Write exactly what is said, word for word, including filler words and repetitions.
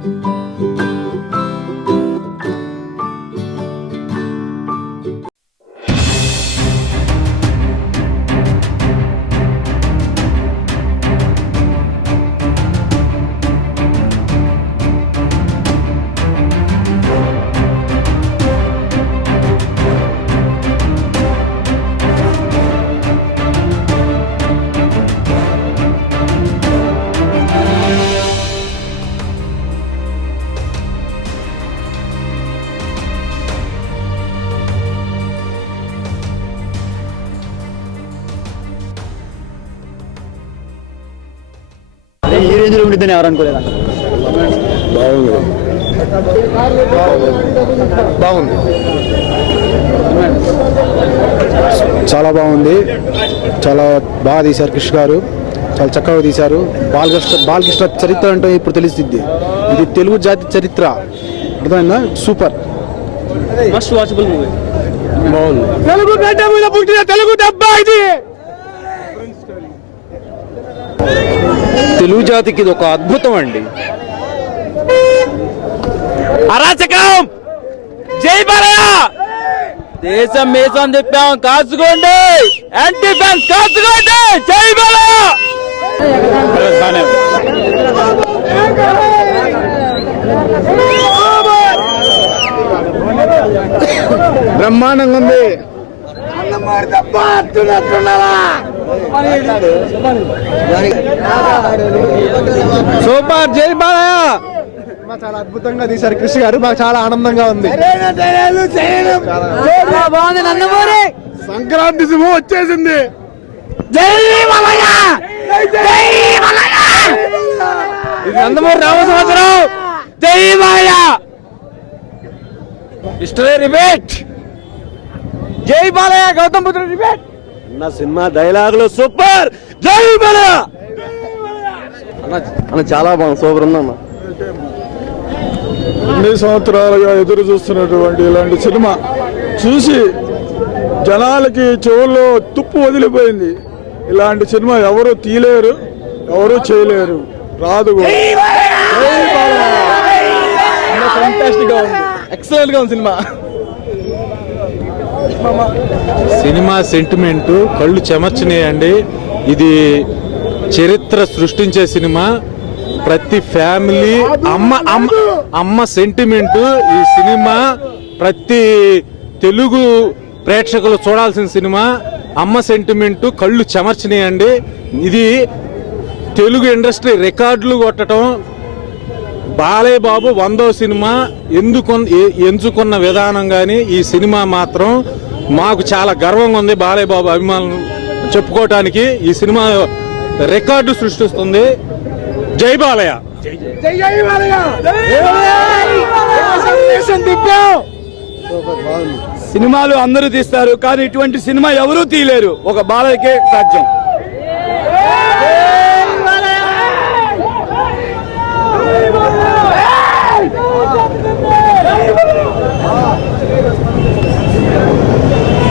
ఈ రేంజ్ లో ఉండిద్దని ఎవరు అనుకోలేదా? బాగుంది బాగుంది చాలా బాగుంది. చాలా బాగా తీశారు కృష్ణ గారు, చాలా చక్కగా తీశారు. బాలకృష్ణ బాలకృష్ణ చరిత్ర అంటే ఇప్పుడు తెలుస్తుంది. ఇది తెలుగు జాతి చరిత్ర, అర్థమైందా? Super, must watchable movie. బాగుంది. తెలుగు గడ్డ మీద పుట్టిన తెలుగు దెబ్బ ఇది. తెలుగు జాతికి ఇది ఒక అద్భుతం అండి. అరాచకం, జై బాలయ్య. దేశం మేసం చెప్పాం, కాచుకోండి. Anti fans కాచుకోండి. జై బాలయ్య. బ్రహ్మాండంగా ఉంది. సూపర్, జై బాలయ్య. చాలా అద్భుతంగా తీశారు కృష్ణ గారు, మాకు చాలా ఆనందంగా ఉంది. బాగుంది. నందమూరి సంక్రాంతి సింహం వచ్చేసింది. జై బాలయ్య. ఇది నందమూరి రామ సంవత్సరం. జై బాలయ్య. History repeat. జై బాలయ్య. గౌతమ్ బుద్ధుడు రిపీట్. నా సినిమా డైలాగులు సూపర్. జై బాలయ్య అన్న, చాలా బాగుంది. సూపర్ ఉందన్న. ఎన్ని సంవత్సరాలుగా ఎదురు చూస్తున్నటువంటి ఇలాంటి సినిమా చూసి జనాలకి చెవుల్లో తుప్పు వదిలిపోయింది. ఇలాంటి సినిమా ఎవరు తీయలేరు, ఎవరు చేయలేరు, రాదు కూడా. ఫ్యాంటాస్టిక్ గా ఉంది, ఎక్సలెంట్ గా ఉంది సినిమా. సినిమా సెంటిమెంట్ కళ్ళు చెమర్చినాయండి. ఇది చరిత్ర సృష్టించే సినిమా. ప్రతి ఫ్యామిలీ అమ్మ అమ్మ అమ్మ సెంటిమెంట్ ఈ సినిమా. ప్రతి తెలుగు ప్రేక్షకులు చూడాల్సిన సినిమా. అమ్మ సెంటిమెంట్ కళ్ళు చెమర్చినాయండి. ఇది తెలుగు ఇండస్ట్రీ రికార్డులు కొట్టడం. బాలయ్య బాబు వందో సినిమా ఎందుకు ఎంచుకున్న విధానం కానీ ఈ సినిమా మాత్రం మాకు చాలా గర్వంగా ఉంది. బాలయ్య బాబు అభిమానులు చెప్పుకోవటానికి ఈ సినిమా రికార్డు సృష్టిస్తుంది. జై బాలయ్య. సినిమాలు అందరూ తీస్తారు, కానీ ఇటువంటి సినిమా ఎవరూ తీయలేరు. ఒక బాలయ్యకే సాధ్యం.